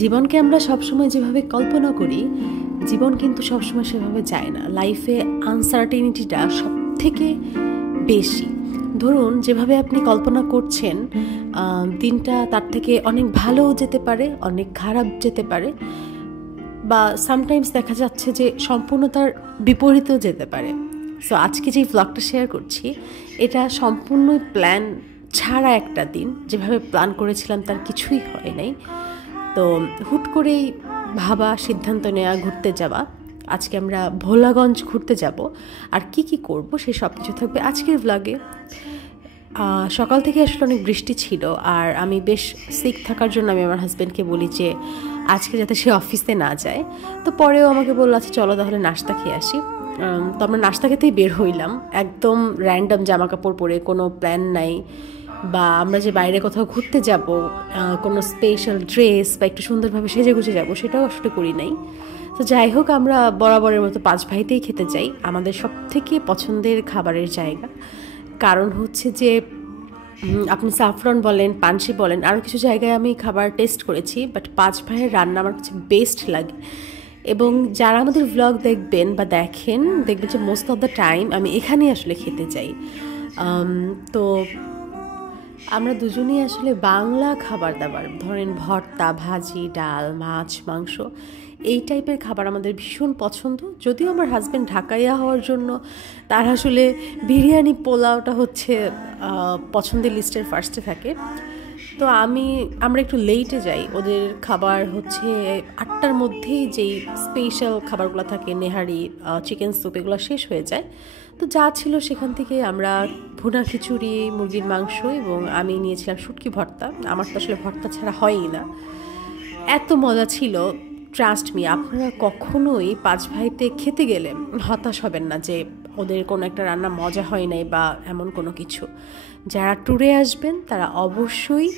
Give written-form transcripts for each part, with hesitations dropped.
জীবনকে আমরা সবসময় যেভাবে কল্পনা করি, জীবন কিন্তু সবসময় সেভাবে যায় না। লাইফে আনসার্টেনিটিটা সব থেকে বেশি। ধরুন, যেভাবে আপনি কল্পনা করছেন দিনটা তার থেকে অনেক ভালোও যেতে পারে, অনেক খারাপ যেতে পারে, বা সামটাইমস দেখা যাচ্ছে যে সম্পূর্ণ তার বিপরীতেও যেতে পারে। সো আজকে যে ভ্লগটা শেয়ার করছি, এটা সম্পূর্ণ প্ল্যান ছাড়া একটা দিন। যেভাবে প্ল্যান করেছিলাম তার কিছুই হয় নাই। তো হুট করেই ভাবা, সিদ্ধান্ত নেওয়া, ঘুরতে যাওয়া। আজকে আমরা ভোলাগঞ্জ ঘুরতে যাব, আর কি কি করব সে সব কিছু থাকবে আজকের ভ্লগে। সকাল থেকে আসলে অনেক বৃষ্টি ছিল, আর আমি বেশ সিক থাকার জন্য আমি আমার হাজব্যান্ডকে বলি যে আজকে যাতে সে অফিসে না যায়। তো পরেও আমাকে বললো, আচ্ছা চলো তাহলে নাস্তা খেয়ে আসি। তো আমরা নাস্তা খেতেই বের হইলাম, একদম র্যান্ডম জামা কাপড় পরে, কোনো প্ল্যান নাই, বা আমরা যে বাইরে কোথাও ঘুরতে যাব কোনো স্পেশাল ড্রেস বা একটু সুন্দরভাবে সেজে গুজে যাবো সেটাও আসলে করি নাই। তো যাই হোক, আমরা বরাবরের মতো পাঁচ ভাইতেই খেতে যাই, আমাদের সব থেকে পছন্দের খাবারের জায়গা। কারণ হচ্ছে যে আপনি সাফরন বলেন, পানসি বলেন, আরও কিছু জায়গায় আমি খাবার টেস্ট করেছি, বাট পাঁচ ভাইয়ের রান্না আমার কাছে বেস্ট লাগে। এবং যারা আমাদের ভ্লগ দেখবেন বা দেখবেন যে মোস্ট অফ দ্য টাইম আমি এখানেই আসলে খেতে যাই। তো আমরা দুজনেই আসলে বাংলা খাবার দাবার, ধরেন ভর্তা, ভাজি, ডাল, মাছ, মাংস, এই টাইপের খাবার আমাদের ভীষণ পছন্দ। যদিও আমার হাজব্যান্ড ঢাকাইয়া হওয়ার জন্য তার আসলে বিরিয়ানি, পোলাওটা হচ্ছে পছন্দের লিস্টের ফার্স্টে থাকে। তো আমরা একটু লেটে যাই, ওদের খাবার হচ্ছে 8টার মধ্যেই যেই স্পেশাল খাবারগুলো থাকে, নেহারি, চিকেন স্যুপ, এগুলো শেষ হয়ে যায়। তো যা ছিল সেখান থেকে আমরা ভুনা খিচুড়ি, মুরগির মাংস, এবং আমি নিয়েছিলাম শুটকি ভর্তা। আমার তো আসলে ভর্তা ছাড়া হয়ই না। এত মজা ছিল, ট্রাস্ট মি। আপনারা কখনোই পাঁচ ভাইতে খেতে গেলে হতাশ হবেন না যে ওদের কোনো একটা রান্না মজা হয় নাই বা এমন কোনো কিছু। যারা ট্যুরে আসবেন তারা অবশ্যই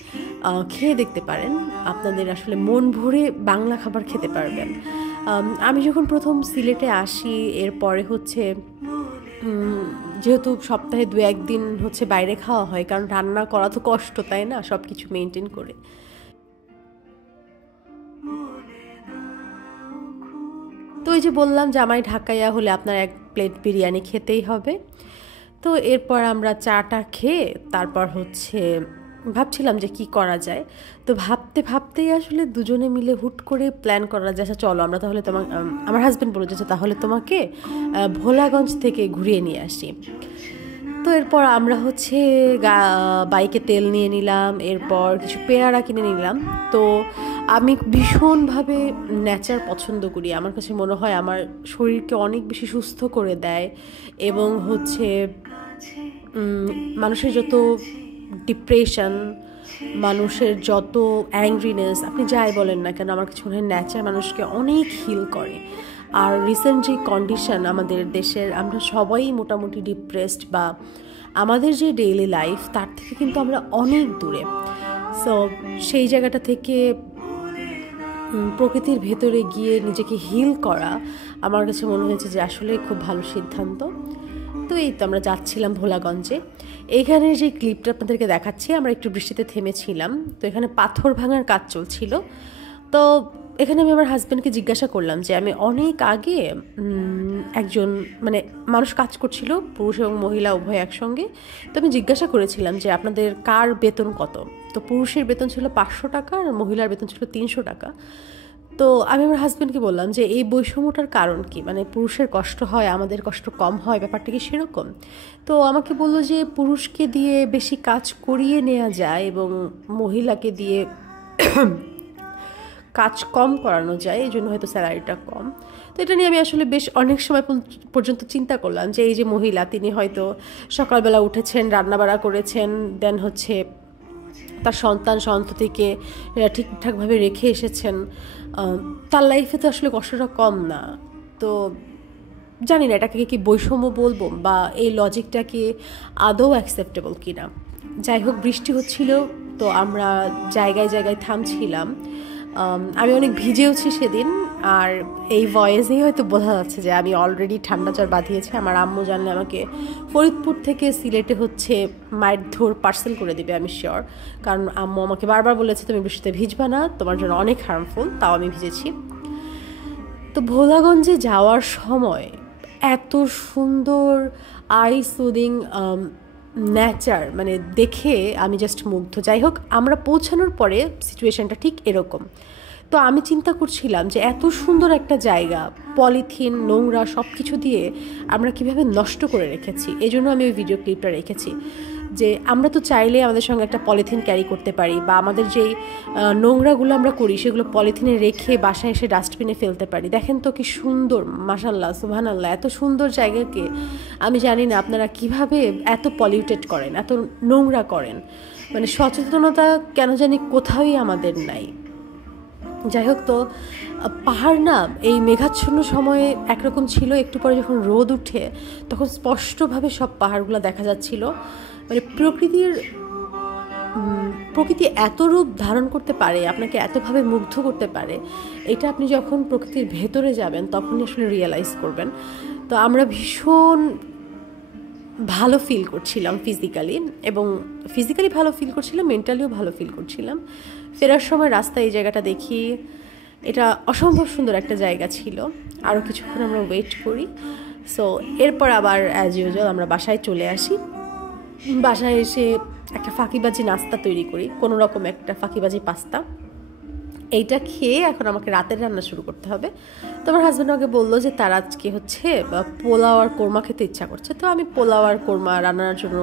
খেয়ে দেখতে পারেন, আপনাদের আসলে মন ভরে বাংলা খাবার খেতে পারবেন। আমি যখন প্রথম সিলেটে আসি, এরপরে হচ্ছে যেহেতু সপ্তাহে 2-1 দিন হচ্ছে বাইরে খাওয়া হয়, কারণ রান্না করা তো কষ্ট, তাই না, সব কিছু মেনটেন করে। তো এই যে বললাম যে আমায় ঢাকাইয়া হলে আপনার 1 প্লেট বিরিয়ানি খেতেই হবে। তো এরপর আমরা চাটা খেয়ে তারপর হচ্ছে ভাবছিলাম যে কি করা যায়। তো ভাবতে ভাবতেই আসলে দুজনে মিলে হুট করে প্ল্যান করা যায়, আচ্ছা চলো আমরা তাহলে আমার হাজব্যান্ড বলে যে তাহলে তোমাকে ভোলাগঞ্জ থেকে ঘুরিয়ে নিয়ে আসি। তো এরপর আমরা হচ্ছে বাইকে তেল নিয়ে নিলাম, এরপর কিছু পেয়ারা কিনে নিলাম। তো আমি ভীষণভাবে নেচার পছন্দ করি, আমার কাছে মনে হয় আমার শরীরকে অনেক বেশি সুস্থ করে দেয়, এবং হচ্ছে মানুষের যত ডিপ্রেশন, মানুষের যত অ্যাংরিনেস, আপনি যাই বলেন না কেন, আমার কাছে মনে হয় নেচার মানুষকে অনেক হিল করে। আর রিসেন্ট যে কন্ডিশন আমাদের দেশের, আমরা সবাই মোটামুটি ডিপ্রেসড, বা আমাদের যে ডেইলি লাইফ তার থেকে কিন্তু আমরা অনেক দূরে। সো সেই জায়গাটা থেকে প্রকৃতির ভেতরে গিয়ে নিজেকে হিল করা আমার কাছে মনে হয়েছে যে আসলে খুব ভালো সিদ্ধান্ত। তো এই তো আমরা যাচ্ছিলাম ভোলাগঞ্জে। এইখানের যে ক্লিপটা আপনাদেরকে দেখাচ্ছি, আমরা একটু বৃষ্টিতে থেমেছিলাম, তো এখানে পাথর ভাঙার কাজ চলছিল। তো এখানে আমি আমার হাজব্যান্ডকে জিজ্ঞাসা করলাম যে আমি অনেক আগে একজন মানুষ কাজ করছিল, পুরুষ এবং মহিলা উভয় একসঙ্গে। তো আমি জিজ্ঞাসা করেছিলাম যে আপনাদের কার বেতন কত। তো পুরুষের বেতন ছিল 500 টাকা আর মহিলার বেতন ছিল 300 টাকা। তো আমি আমার হাজব্যান্ডকে বললাম যে এই বৈষম্যটার কারণ কি, পুরুষের কষ্ট হয়, আমাদের কষ্ট কম হয়, ব্যাপারটা কি সেরকম? তো আমাকে বললো যে পুরুষকে দিয়ে বেশি কাজ করিয়ে নেওয়া যায় এবং মহিলাকে দিয়ে কাজ কম করানো যায়, এই জন্য হয়তো স্যালারিটা কম। তো এটা নিয়ে আমি আসলে বেশ অনেক সময় পর্যন্ত চিন্তা করলাম যে এই যে মহিলা, তিনি হয়তো সকালবেলা উঠেছেন, রান্নাবাড়া করেছেন, দেন হচ্ছে তার সন্ততিকে ঠিকঠাকভাবে রেখে এসেছেন, তার লাইফে তো আসলে কষ্টটা কম না। তো জানি না এটাকে কি বৈষম্য বলবো, বা এই লজিকটা কি আদৌ অ্যাকসেপ্টেবল কিনা। যাই হোক, বৃষ্টি হচ্ছিল, তো আমরা জায়গায় জায়গায় থামছিলাম। আমি অনেক ভিজেওছি সেদিন, আর এই ভয়েসেই হয়তো বোঝা যাচ্ছে যে আমি অলরেডি ঠান্ডা জ্বর বাঁধিয়েছি। আমার আম্মু জানলে আমাকে ফরিদপুর থেকে সিলেটে হচ্ছে মায়ের ধর পার্সেল করে দেবে, আমি শিওর। কারণ আম্মু আমাকে বারবার বলেছে তুমি বৃষ্টিতে ভিজবা না, তোমার জন্য অনেক হার্মফুল, তাও আমি ভিজেছি। তো ভোলাগঞ্জে যাওয়ার সময় এত সুন্দর আই সুদিং নেচার, মানে দেখে আমি জাস্ট মুগ্ধ। যাই হোক, আমরা পৌঁছানোর পরে সিচুয়েশানটা ঠিক এরকম। তো আমি চিন্তা করছিলাম যে এত সুন্দর একটা জায়গা পলিথিন নোংরা সব কিছু দিয়ে আমরা কিভাবে নষ্ট করে রেখেছি। এই জন্য আমি ওই ভিডিও ক্লিপটা রেখেছি যে আমরা তো চাইলে আমাদের সঙ্গে একটা পলিথিন ক্যারি করতে পারি, বা আমাদের যেই নোংরাগুলো আমরা করি সেগুলো পলিথিনে রেখে বাসায় এসে ডাস্টবিনে ফেলতে পারি। দেখেন তো কি সুন্দর, মাশাআল্লাহ সুবহানাল্লাহ, এত সুন্দর জায়গাকে আমি জানি না আপনারা কিভাবে এত পলিউটেড করেন, এত নোংরা করেন। মানে সচেতনতা কেন জানি কোথাওই আমাদের নাই। যাই হোক, তো পাহাড় না এই মেঘাচ্ছন্ন সময়ে একরকম ছিল, একটু পরে যখন রোদ উঠে তখন স্পষ্টভাবে সব পাহাড়গুলো দেখা যাচ্ছিল। মানে প্রকৃতি এত রূপ ধারণ করতে পারে, আপনাকে এতভাবে মুগ্ধ করতে পারে, এটা আপনি যখন প্রকৃতির ভেতরে যাবেন তখনই আসলে রিয়েলাইজ করবেন। তো আমরা ভীষণ ভালো ফিল করছিলাম ফিজিক্যালি ভালো ফিল করছিলাম, মেন্টালিও ভালো ফিল করছিলাম। ফেরার সময় রাস্তায় এই জায়গাটা দেখি, এটা অসম্ভব সুন্দর একটা জায়গা ছিল। আরও কিছুক্ষণ আমরা ওয়েট করি। সো এরপর আবার অ্যাজ ইউজুয়াল আমরা বাসায় চলে আসি। বাসায় এসে একটা ফাঁকিবাজি নাস্তা তৈরি করি, কোনো রকম একটা ফাঁকিবাজি পাস্তা। এইটা খেয়ে এখন আমাকে রাতের রান্না শুরু করতে হবে। তো আমার হাজব্যান্ড আমাকে বললো যে তার আজকে হচ্ছে পোলাও আর কোরমা খেতে ইচ্ছা করছে। তো আমি পোলাও আর কোরমা রান্নার জন্য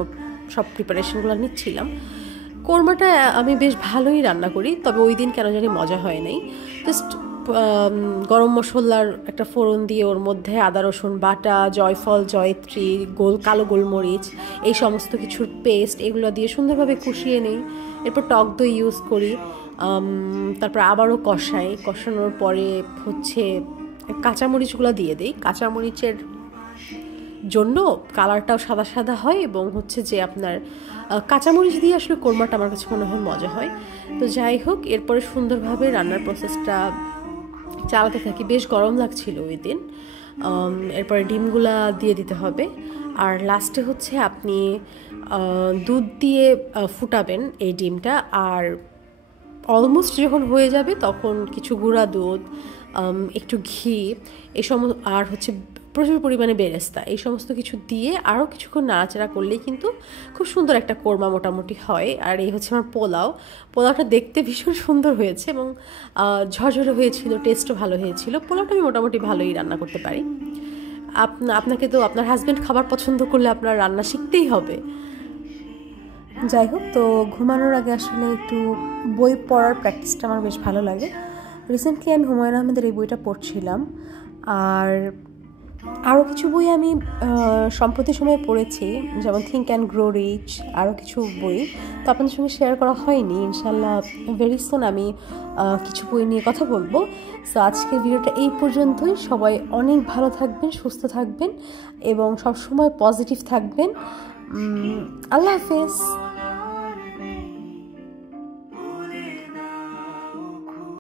সব প্রিপারেশনগুলো নিচ্ছিলাম। কোরমাটা আমি বেশ ভালোই রান্না করি, তবে ওই দিন কেন জানি মজা হয় নাই। জাস্ট গরম মশলার একটা ফোড়ন দিয়ে ওর মধ্যে আদা রসুন বাটা, জয়ফল জয়ত্রী, কালো গোলমরিচ, এই সমস্ত কিছুর পেস্ট এগুলো দিয়ে সুন্দরভাবে কষিয়ে নেই। এরপর টক দই ইউজ করি, তারপর আবারও কষানোর পরে হচ্ছে কাঁচামরিচগুলো দিয়ে দিই। কাঁচামরিচের জন্য কালারটাও সাদা সাদা হয়, এবং হচ্ছে যে আপনার কাঁচামরিচ দিয়ে আসলে কোরমাটা আমার কাছে মনে হয় মজা হয়। তো যাই হোক, এরপরে সুন্দরভাবে রান্নার প্রসেসটা চালাতে থাকি। বেশ গরম লাগছিল ওই দিন। এরপরে ডিমগুলা দিয়ে দিতে হবে, আর লাস্টে হচ্ছে আপনি দুধ দিয়ে ফুটাবেন এই ডিমটা। আর অলমোস্ট যখন হয়ে যাবে তখন কিছু গুঁড়া দুধ, একটু ঘি, আর হচ্ছে প্রচুর পরিমাণে বেরেস্তা, এই সমস্ত কিছু দিয়ে আরও কিছুক্ষণ নাড়াচাড়া করলেই কিন্তু খুব সুন্দর একটা কোরমা মোটামুটি হয়। আর এই হচ্ছে আমার পোলাওটা দেখতে ভীষণ সুন্দর হয়েছে এবং ঝরঝরে হয়েছিল, টেস্টও ভালো হয়েছিল। পোলাওটা আমি মোটামুটি ভালোই রান্না করতে পারি। আপনাকে তো আপনার হাজব্যান্ড খাবার পছন্দ করলে আপনার রান্না শিখতেই হবে। যাই হোক, তো ঘুমানোর আগে আসলে একটু বই পড়ার প্র্যাকটিসটা আমার বেশ ভালো লাগে। রিসেন্টলি আমি হুমায়ুন আহমেদের এই বইটা পড়ছিলাম, আর আরও কিছু বই আমি সম্প্রতি সময়ে পড়েছি, যেমন থিঙ্ক অ্যান্ড গ্রো রিচ, আরও কিছু বই তো আপনাদের সঙ্গে শেয়ার করা হয়নি। ইনশাল্লাহ ভেরি সুন আমি কিছু বই নিয়ে কথা বলবো। সো আজকের ভিডিওটা এই পর্যন্তই। সবাই অনেক ভালো থাকবেন, সুস্থ থাকবেন এবং সবসময় পজিটিভ থাকবেন। আল্লাহ হাফেজ।